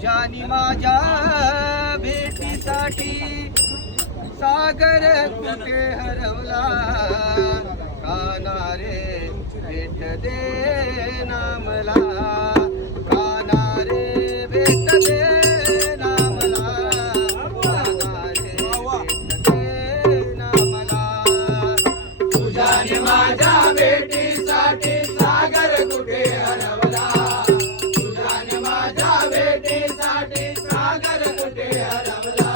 तुझ्यानी माझ्या भेटीसाठी सागर कुठे हरवला काना रे भेट दे ना मला काना रे भेट दे ना मला काना रे भेट दे ना मला तुझ्यानी माझ्या भेटीसाठी सागर कुठे हरवला तुझ्यानी माझ्या भेटीसाठी सागर कुठे हरवला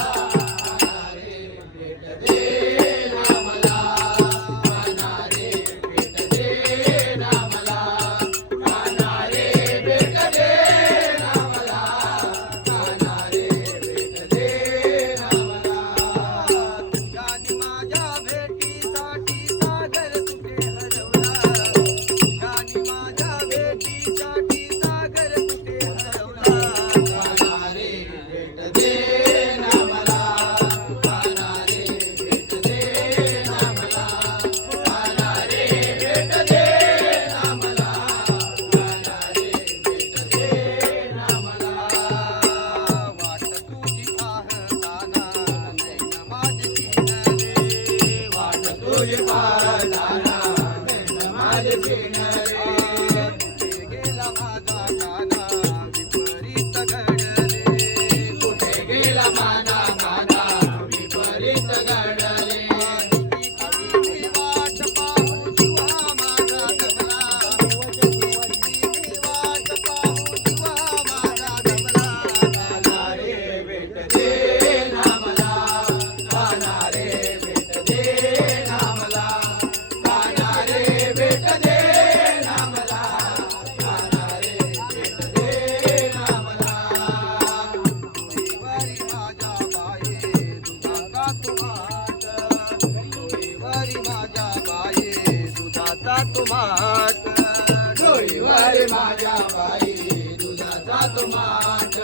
डोईवर माझ्या बाई दुधाचा तुमाट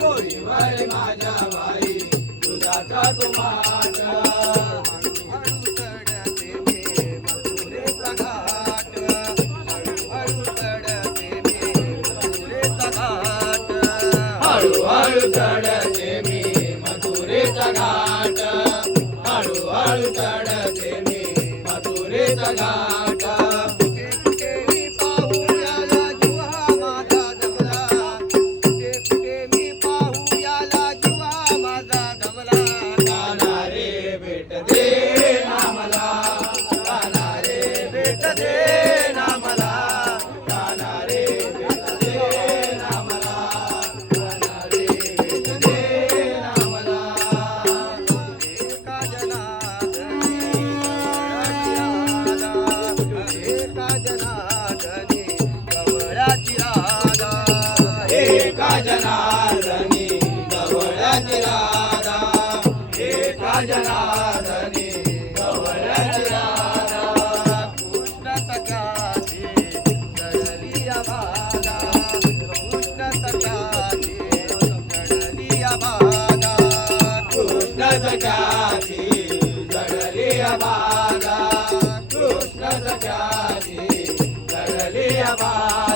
डोईवर माझ्या बाई दुधाचा तुमाट हळूहळू चढते मी मथुरेचा घाट हळूहळू चढते मी मथुरेचा घाट हळूहळू चढते मी मथुरेचा घाट हळूहळू चढते मी मथुरेचा घाट जनार्दनी गवळ्याची राधा एका जनार्दनी गवळ्याची राधा कृष्ण सखाची जडली आभादा कृष्ण सखाची जडली आभादा कृष्ण सखाची जडली आभादा कृष्ण सखाची जडली आभादा